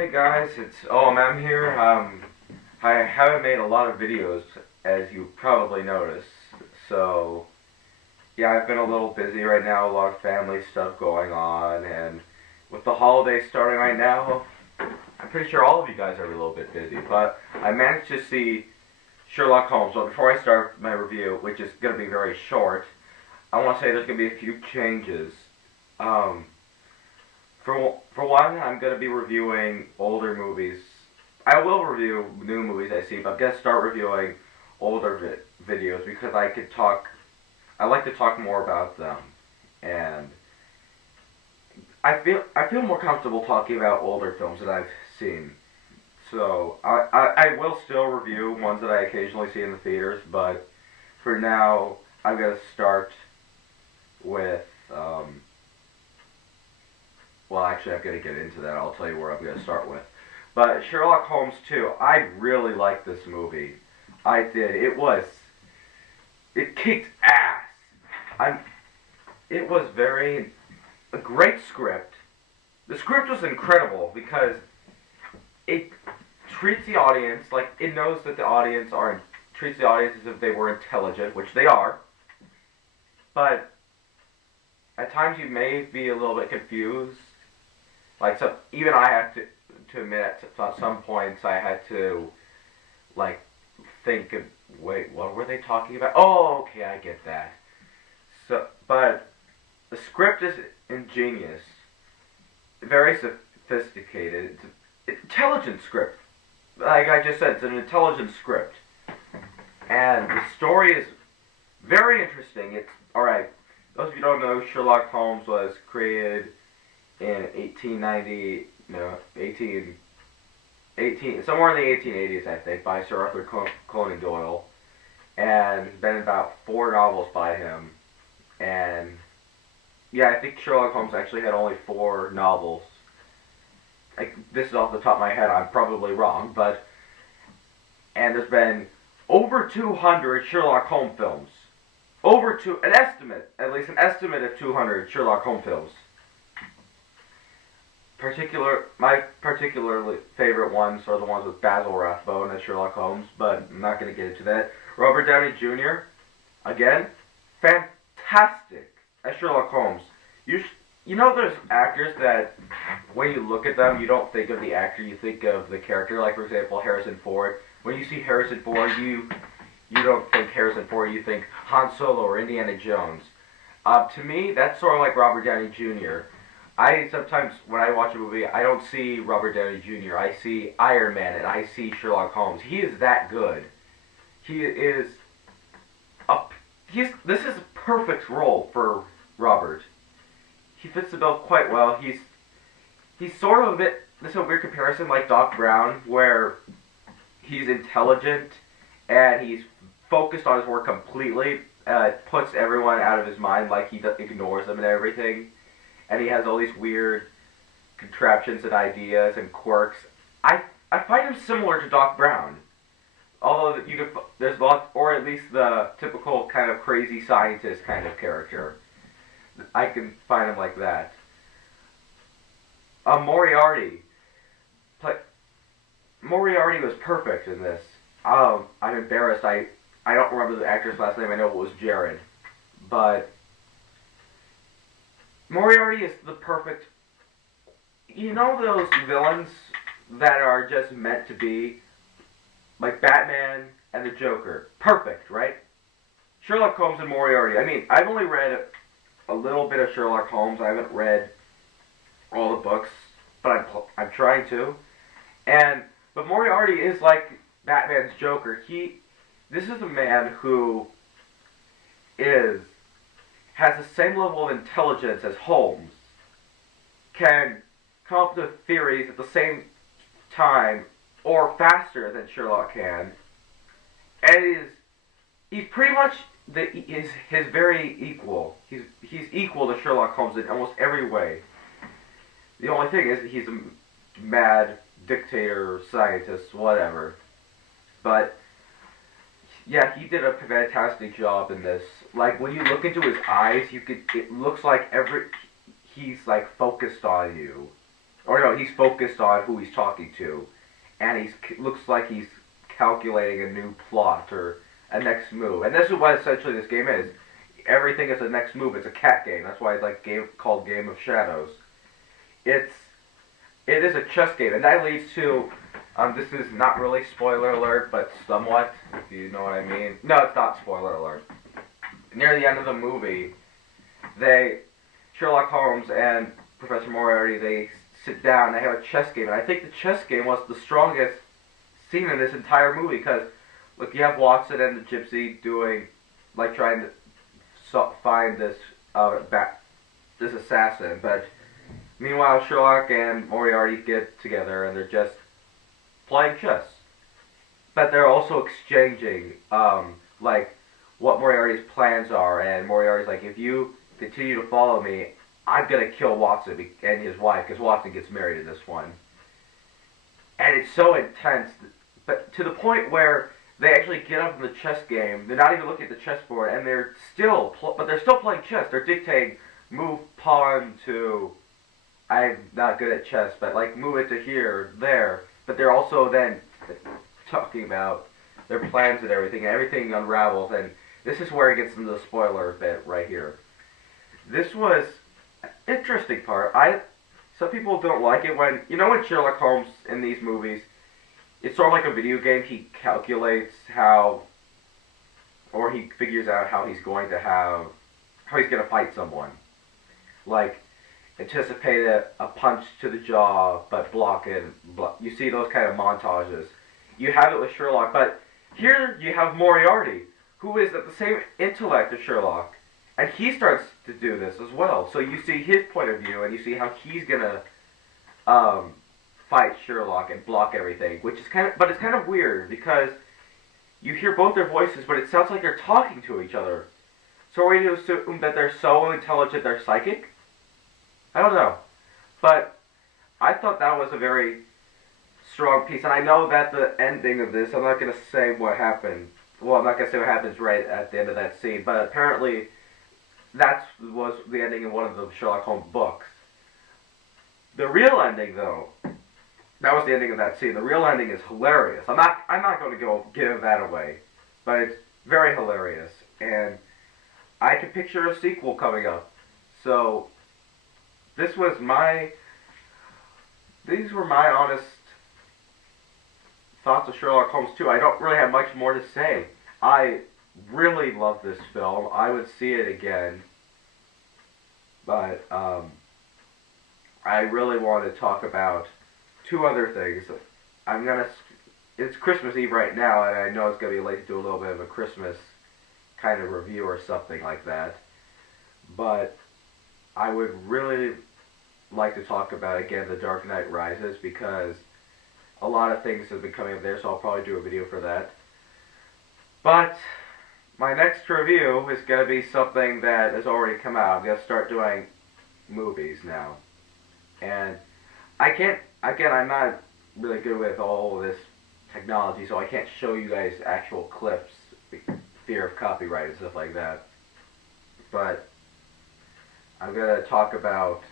Hey guys, it's O.M.M here. I haven't made a lot of videos, as you probably noticed. So, yeah, I've been a little busy right now, a lot of family stuff going on, and with the holidays starting right now, I'm pretty sure all of you guys are a little bit busy. But I managed to see Sherlock Holmes. So before I start my review, which is going to be very short, I want to say there's going to be a few changes. Um, for one, I'm going to be reviewing older movies. I will review new movies I see, but I'm going to start reviewing older videos because I like to talk more about them, and I feel more comfortable talking about older films that I've seen. So I will still review ones that I occasionally see in the theaters, but for now I'm going to start with well, actually, I'm going to get into that. I'll tell you where I'm going to start with. But Sherlock Holmes 2, I really liked this movie. I did. It kicked ass. It was a great script. The script was incredible because it treats the audience like, it knows that treats the audience as if they were intelligent, which they are. But at times you may be a little bit confused. Like, so even I have to admit at some points I had to, like, think of, wait, what were they talking about? Oh, okay, I get that. So, but the script is ingenious, very sophisticated. It's an intelligent script. Like I just said, it's an intelligent script. And the story is very interesting. It's, alright, those of you who don't know, Sherlock Holmes was created in 1890, no, 18, somewhere in the 1880s, I think, by Sir Arthur Conan Doyle. And there's been about 4 novels by him. And, yeah, I think Sherlock Holmes actually had only 4 novels. This is off the top of my head, I'm probably wrong, but... And there's been over 200 Sherlock Holmes films. At least an estimate of 200 Sherlock Holmes films. My particularly favorite ones are the ones with Basil Rathbone as Sherlock Holmes, but I'm not going to get into that. Robert Downey Jr., again, fantastic as Sherlock Holmes. You know there's actors that, when you look at them, you don't think of the actor, you think of the character. Like, for example, Harrison Ford. When you see Harrison Ford, you don't think Harrison Ford, you think Han Solo or Indiana Jones. To me, that's sort of like Robert Downey Jr. Sometimes, when I watch a movie, I don't see Robert Downey Jr. I see Iron Man and I see Sherlock Holmes. He is that good. This is a perfect role for Robert. He fits the bill quite well. He's sort of this is a weird comparison, like Doc Brown, where he's intelligent and he's focused on his work completely. Puts everyone out of his mind, like he ignores them and everything. And he has all these weird contraptions and ideas and quirks. I find him similar to Doc Brown. Although there's lots, or at least the typical kind of crazy scientist kind of character. I can find him like that. Moriarty. Moriarty was perfect in this. I'm embarrassed. I don't remember the actor's last name. I know it was Jared. But Moriarty is the perfect... You know those villains that are just meant to be? Like Batman and the Joker. Perfect, right? Sherlock Holmes and Moriarty. I mean, I've only read a little bit of Sherlock Holmes. I haven't read all the books, but I'm trying to. But Moriarty is like Batman's Joker. This is a man who has the same level of intelligence as Holmes, can come up with theories at the same time or faster than Sherlock can, and he's pretty much his very equal. He's equal to Sherlock Holmes in almost every way. The only thing is he's a mad dictator, scientist, whatever. But yeah, he did a fantastic job in this. Like, when you look into his eyes, it looks like he's like focused on you. Or no, he's focused on who he's talking to, and looks like he's calculating a new plot or a next move. And this is what essentially this game is. Everything is a next move. It's a cat game. That's why it's like called Game of Shadows. It is a chess game, and that leads to this is not really spoiler alert, but somewhat, if you know what I mean. No, it's not spoiler alert. Near the end of the movie, Sherlock Holmes and Professor Moriarty, they sit down, they have a chess game, and I think the chess game was the strongest scene in this entire movie, because, look, you have Watson and the Gypsy doing, like, trying to find this assassin, but meanwhile, Sherlock and Moriarty get together, and they're just playing chess. But they're also exchanging, like, what Moriarty's plans are, and Moriarty's like, if you continue to follow me, I'm gonna kill Watson and his wife, because Watson gets married in this one. And it's so intense, but to the point where they actually get up in the chess game, they're not even looking at the chessboard, and they're still playing chess. They're dictating, move pawn to, I'm not good at chess, but like move it to here, there. But they're also then talking about their plans and everything unravels, and this is where it gets into the spoiler bit right here. This was an interesting part. Some people don't like it when Sherlock Holmes in these movies, it's sort of like a video game. He calculates or he figures out how he's going to fight someone. Like, anticipate a punch to the jaw, but block it. You see those kind of montages. You have it with Sherlock, but here you have Moriarty, who is at the same intellect as Sherlock, and he starts to do this as well. So you see his point of view, and you see how he's gonna fight Sherlock and block everything, it's kind of weird because you hear both their voices, but it sounds like they're talking to each other. So are we to assume that they're so intelligent they're psychic? I don't know, but I thought that was a very strong piece, and I know that the ending of this, I'm not going to say what happened. Well, I'm not going to say what happens right at the end of that scene, but apparently that was the ending of one of the Sherlock Holmes books. The real ending, though, that was the ending of that scene. The real ending is hilarious. I'm not going to go give that away, but it's very hilarious, and I can picture a sequel coming up. So these were my honest thoughts of Sherlock Holmes 2. I don't really have much more to say. I really love this film. I would see it again. But I really want to talk about two other things. It's Christmas Eve right now, and I know it's going to be late to do a little bit of a Christmas kind of review or something like that. But I would really like to talk about, again, The Dark Knight Rises, because a lot of things have been coming up there, so I'll probably do a video for that. But my next review is going to be something that has already come out. I'm going to start doing movies now. And I'm not really good with all this technology, so I can't show you guys actual clips, fear of copyright and stuff like that. But I'm going to talk about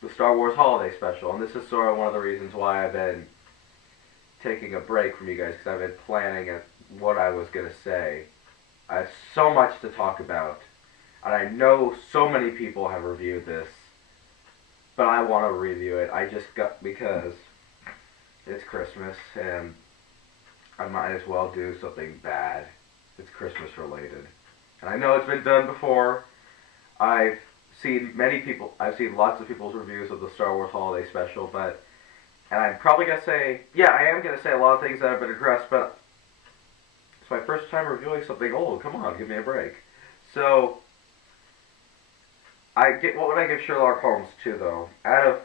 the Star Wars Holiday Special, and this is sort of one of the reasons why I've been taking a break from you guys, because I've been planning what I was going to say. I have so much to talk about, and I know so many people have reviewed this, but I want to review it. Because it's Christmas, and I might as well do something bad. It's Christmas related. And I know it's been done before. I've seen lots of people's reviews of the Star Wars Holiday Special, and I'm probably going to say, I am going to say a lot of things that have been addressed, but it's my first time reviewing something old. Come on, give me a break. So, what would I give Sherlock Holmes 2, though? Out of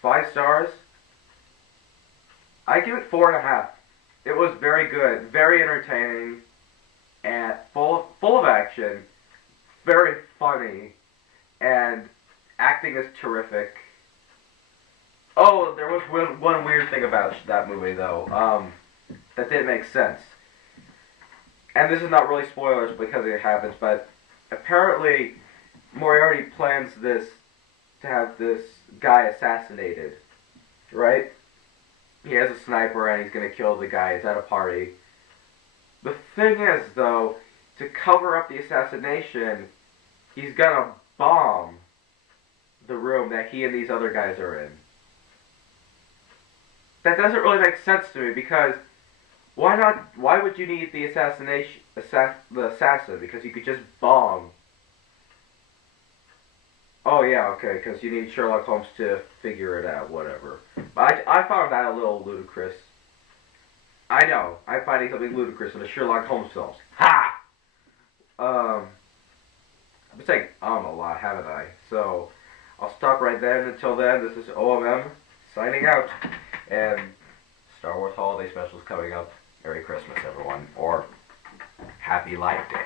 5 stars, I give it 4.5. It was very good, very entertaining, and full of action, very funny, and acting is terrific. Oh, there was one weird thing about that movie, though, that didn't make sense. And this is not really spoilers because it happens, but apparently Moriarty plans this to have this guy assassinated, right? He has a sniper and he's gonna kill the guy. It's at a party. The thing is, though, to cover up the assassination, he's gonna bomb the room that he and these other guys are in. That doesn't really make sense to me because why not? Why would you need the the assassin? Because you could just bomb. Oh yeah, okay, because you need Sherlock Holmes to figure it out, whatever. But I found that a little ludicrous. I know, I'm finding something ludicrous in the Sherlock Holmes films. Ha! I've been saying a lot, haven't I? So, I'll stop right then. Until then, this is O.M.M. signing out. And Star Wars Holiday Specials coming up. Merry Christmas, everyone. Or Happy Light Day.